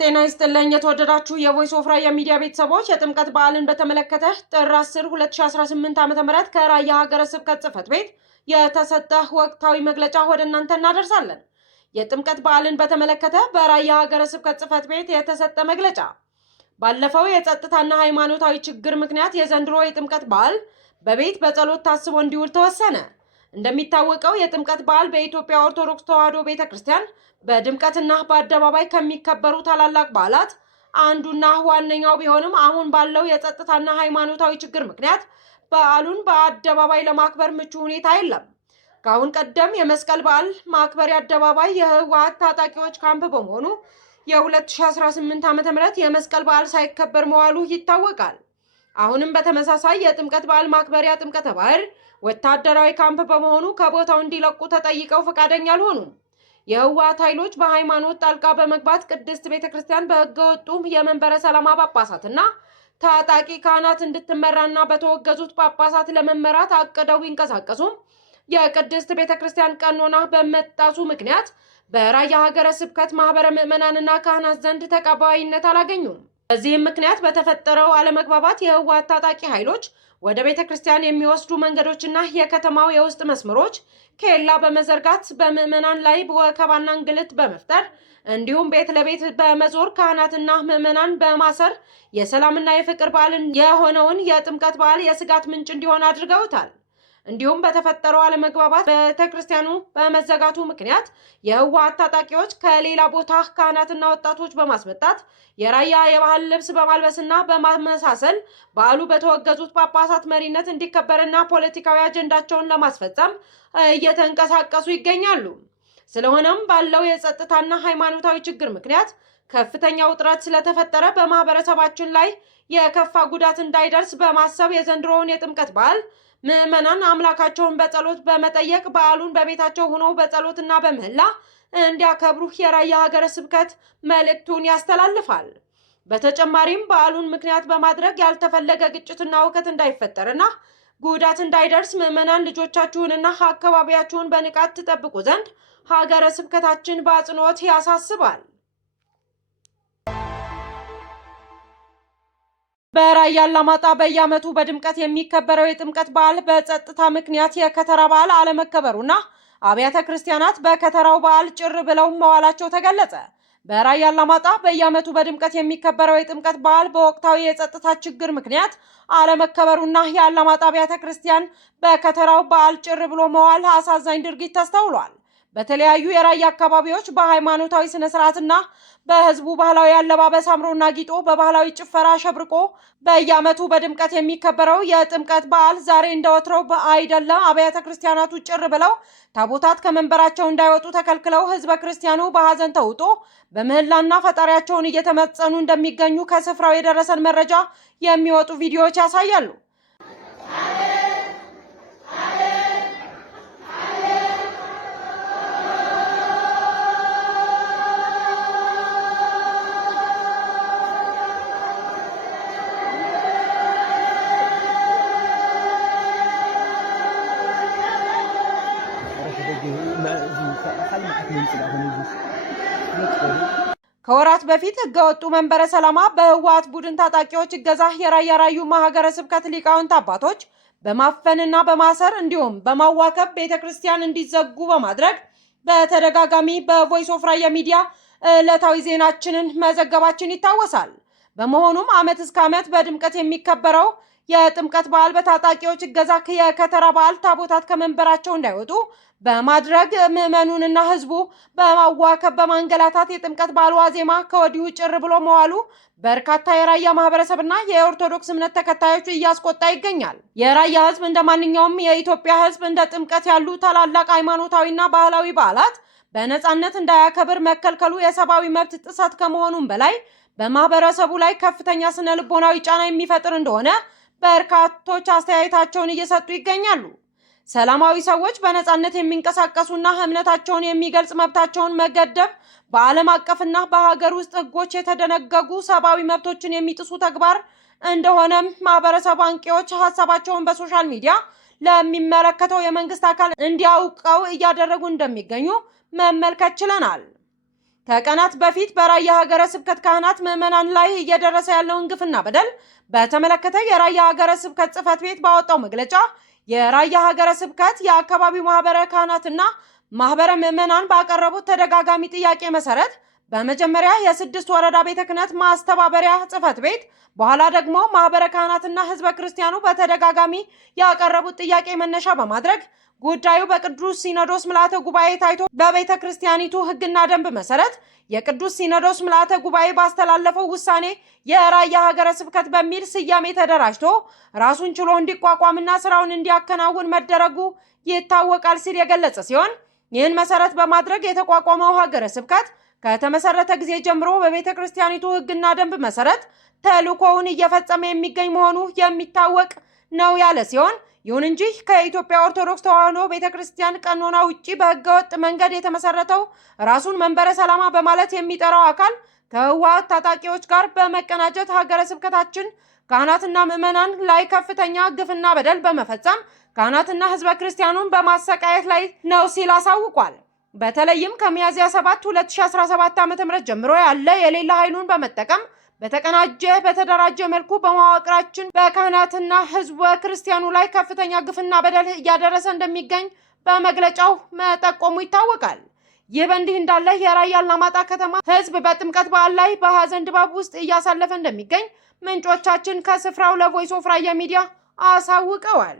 ጤና ይስጥልኝ የተወደዳችሁ የቮይስ ኦፍ ራያ ሚዲያ ቤተሰቦች የጥምቀት በዓልን በተመለከተ ጥር 10 2018 ዓ.ም ከራያ ሀገረ ስብከት ጽሕፈት ቤት የተሰጠ ወቅታዊ መግለጫ ወደ እናንተ እናደርሳለን። የጥምቀት በዓልን በተመለከተ በራያ ሀገረ ስብከት ጽሕፈት ቤት የተሰጠ መግለጫ ባለፈው የጸጥታና ሃይማኖታዊ ችግር ምክንያት የዘንድሮ የጥምቀት በዓል በቤት በጸሎት ታስቦ እንዲውል ተወሰነ። እንደሚታወቀው የጥምቀት በዓል በኢትዮጵያ ኦርቶዶክስ ተዋሕዶ ቤተክርስቲያን በድምቀትና በአደባባይ ከሚከበሩ ታላላቅ በዓላት አንዱና ዋነኛው ቢሆንም አሁን ባለው የጸጥታና ሃይማኖታዊ ችግር ምክንያት በዓሉን በአደባባይ ለማክበር ምቹ ሁኔታ የለም። ከአሁን ቀደም የመስቀል በዓል ማክበሪያ አደባባይ የህወሓት ታጣቂዎች ካምፕ በመሆኑ የ2018 ዓ.ም የመስቀል በዓል ሳይከበር መዋሉ ይታወቃል። አሁንም በተመሳሳይ የጥምቀት በዓል ማክበሪያ ጥምቀተ ባህር ወታደራዊ ካምፕ በመሆኑ ከቦታው እንዲለቁ ተጠይቀው ፈቃደኛ አልሆኑም። የህወሓት ኃይሎች በሃይማኖት ጣልቃ በመግባት ቅድስት ቤተክርስቲያን በህገወጡ የመንበረ ሰላማ ጳጳሳትና ታጣቂ ካህናት እንድትመራና በተወገዙት ጳጳሳት ለመመራት አቅደው ቢንቀሳቀሱም የቅድስት ቤተክርስቲያን ቀኖና በመጣሱ ምክንያት በራያ ሀገረ ስብከት ማህበረ ምዕመናንና ካህናት ዘንድ ተቀባይነት አላገኙም። በዚህም ምክንያት በተፈጠረው አለመግባባት የህወሓት ታጣቂ ኃይሎች ወደ ቤተክርስቲያን የሚወስዱ መንገዶችና የከተማው የውስጥ መስመሮች ኬላ በመዘርጋት በምዕመናን ላይ ወከባና እንግልት በመፍጠር እንዲሁም ቤት ለቤት በመዞር ካህናትና ምዕመናን በማሰር የሰላምና የፍቅር በዓል የሆነውን የጥምቀት በዓል የስጋት ምንጭ እንዲሆን አድርገውታል። እንዲሁም በተፈጠረው አለመግባባት ቤተክርስቲያኑ በመዘጋቱ ምክንያት የህወሓት ታጣቂዎች ከሌላ ቦታ ካህናትና ወጣቶች በማስመጣት የራያ የባህል ልብስ በማልበስና በማመሳሰል በዓሉ በተወገዙት ጳጳሳት መሪነት እንዲከበርና ፖለቲካዊ አጀንዳቸውን ለማስፈጸም እየተንቀሳቀሱ ይገኛሉ። ስለሆነም ባለው የጸጥታና ሃይማኖታዊ ችግር ምክንያት ከፍተኛ ውጥረት ስለተፈጠረ በማህበረሰባችን ላይ የከፋ ጉዳት እንዳይደርስ በማሰብ የዘንድሮውን የጥምቀት በዓል ምዕመናን አምላካቸውን በጸሎት በመጠየቅ በዓሉን በቤታቸው ሆነው በጸሎትና በምህላ እንዲያከብሩ የራያ ሀገረ ስብከት መልእክቱን ያስተላልፋል። በተጨማሪም በዓሉን ምክንያት በማድረግ ያልተፈለገ ግጭትና እውከት እንዳይፈጠርና ጉዳት እንዳይደርስ ምዕመናን ልጆቻችሁንና አካባቢያችሁን በንቃት ትጠብቁ ዘንድ ሀገረ ስብከታችን በአጽንኦት ያሳስባል። በራያ አላማጣ በየዓመቱ በድምቀት የሚከበረው የጥምቀት በዓል በጸጥታ ምክንያት የከተራ በዓል አለመከበሩና አብያተ ክርስቲያናት በከተራው በዓል ጭር ብለው መዋላቸው ተገለጸ። በራያ አላማጣ በየዓመቱ በድምቀት የሚከበረው የጥምቀት በዓል በወቅታዊ የጸጥታ ችግር ምክንያት አለመከበሩና የአላማጣ አብያተ ክርስቲያን በከተራው በዓል ጭር ብሎ መዋል አሳዛኝ ድርጊት ተስተውሏል። በተለያዩ የራያ አካባቢዎች በሃይማኖታዊ ስነ ስርዓትና በህዝቡ ባህላዊ አለባበስ አምሮና ጊጦ በባህላዊ ጭፈራ አሸብርቆ በየዓመቱ በድምቀት የሚከበረው የጥምቀት በዓል ዛሬ እንደወትሮው አይደለም። አብያተ ክርስቲያናቱ ጭር ብለው ታቦታት ከመንበራቸው እንዳይወጡ ተከልክለው ህዝበ ክርስቲያኑ በሐዘን ተውጦ በምህላና ፈጣሪያቸውን እየተመጸኑ እንደሚገኙ ከስፍራው የደረሰን መረጃ የሚወጡ ቪዲዮዎች ያሳያሉ። ከወራት በፊት ህገወጡ መንበረ ሰላማ በህወሓት ቡድን ታጣቂዎች እገዛ የራያ ራዩማ ሀገረ ስብከት ሊቃውንት አባቶች በማፈንና በማሰር እንዲሁም በማዋከብ ቤተክርስቲያን እንዲዘጉ በማድረግ በተደጋጋሚ በቮይስ ኦፍ ራያ ሚዲያ ዕለታዊ ዜናችንን መዘገባችን ይታወሳል። በመሆኑም ዓመት እስከ ዓመት በድምቀት የሚከበረው የጥምቀት በዓል በታጣቂዎች እገዛ የከተራ በዓል ታቦታት ከመንበራቸው እንዳይወጡ በማድረግ ምዕመኑንና ህዝቡ በማዋከብ በማንገላታት የጥምቀት በዓል ዋዜማ ከወዲሁ ጭር ብሎ መዋሉ በርካታ የራያ ማህበረሰብና የኦርቶዶክስ እምነት ተከታዮች እያስቆጣ ይገኛል። የራያ ህዝብ እንደ ማንኛውም የኢትዮጵያ ህዝብ እንደ ጥምቀት ያሉ ታላላቅ ሃይማኖታዊና ባህላዊ በዓላት በነፃነት እንዳያከብር መከልከሉ የሰብአዊ መብት ጥሰት ከመሆኑም በላይ በማህበረሰቡ ላይ ከፍተኛ ስነ ልቦናዊ ጫና የሚፈጥር እንደሆነ በርካቶች አስተያየታቸውን እየሰጡ ይገኛሉ። ሰላማዊ ሰዎች በነፃነት የሚንቀሳቀሱና እምነታቸውን የሚገልጽ መብታቸውን መገደብ በዓለም አቀፍና በሀገር ውስጥ ህጎች የተደነገጉ ሰብአዊ መብቶችን የሚጥሱ ተግባር እንደሆነም ማህበረሰብ አንቂዎች ሀሳባቸውን በሶሻል ሚዲያ ለሚመለከተው የመንግስት አካል እንዲያውቀው እያደረጉ እንደሚገኙ መመልከት ችለናል። ከቀናት በፊት በራያ ሀገረ ስብከት ካህናት ምዕመናን ላይ እየደረሰ ያለውን ግፍና በደል በተመለከተ የራያ ሀገረ ስብከት ጽሕፈት ቤት ባወጣው መግለጫ የራያ ሀገረ ስብከት የአካባቢው ማህበረ ካህናትና ማህበረ ምዕመናን ባቀረቡት ተደጋጋሚ ጥያቄ መሰረት በመጀመሪያ የ6 ወረዳ ቤተ ክህነት ማስተባበሪያ ጽሕፈት ቤት በኋላ ደግሞ ማህበረ ካህናትና ህዝበ ክርስቲያኑ በተደጋጋሚ ያቀረቡት ጥያቄ መነሻ በማድረግ ጉዳዩ በቅዱስ ሲኖዶስ ምልዓተ ጉባኤ ታይቶ በቤተ ክርስቲያኒቱ ሕግና ደንብ መሰረት የቅዱስ ሲኖዶስ ምልዓተ ጉባኤ ባስተላለፈው ውሳኔ የራያ ሀገረ ስብከት በሚል ስያሜ ተደራጅቶ ራሱን ችሎ እንዲቋቋምና ስራውን እንዲያከናውን መደረጉ ይታወቃል ሲል የገለጸ ሲሆን ይህን መሰረት በማድረግ የተቋቋመው ሀገረ ስብከት ከተመሰረተ ጊዜ ጀምሮ በቤተ ክርስቲያኒቱ ሕግና ደንብ መሰረት ተልእኮውን እየፈጸመ የሚገኝ መሆኑ የሚታወቅ ነው ያለ ሲሆን ይሁን እንጂ ከኢትዮጵያ ኦርቶዶክስ ተዋሕዶ ቤተክርስቲያን ቀኖና ውጪ በህገወጥ መንገድ የተመሰረተው ራሱን መንበረ ሰላማ በማለት የሚጠራው አካል ከህወሓት ታጣቂዎች ጋር በመቀናጀት ሀገረ ስብከታችን ካህናትና ምዕመናን ላይ ከፍተኛ ግፍና በደል በመፈጸም ካህናትና ህዝበ ክርስቲያኑን በማሰቃየት ላይ ነው ሲል አሳውቋል። በተለይም ከሚያዝያ 7 2017 ዓ.ም ጀምሮ ያለ የሌላ ኃይሉን በመጠቀም በተደራጀ መልኩ በመዋቅራችን በካህናትና ህዝበ ክርስቲያኑ ላይ ከፍተኛ ግፍና በደል እያደረሰ እንደሚገኝ በመግለጫው መጠቆሙ ይታወቃል። ይህ በእንዲህ እንዳለ የራያ አላማጣ ከተማ ህዝብ በጥምቀት በዓል ላይ በሀዘን ድባብ ውስጥ እያሳለፈ እንደሚገኝ ምንጮቻችን ከስፍራው ለቮይስ ኦፍ ራያ ሚዲያ አሳውቀዋል።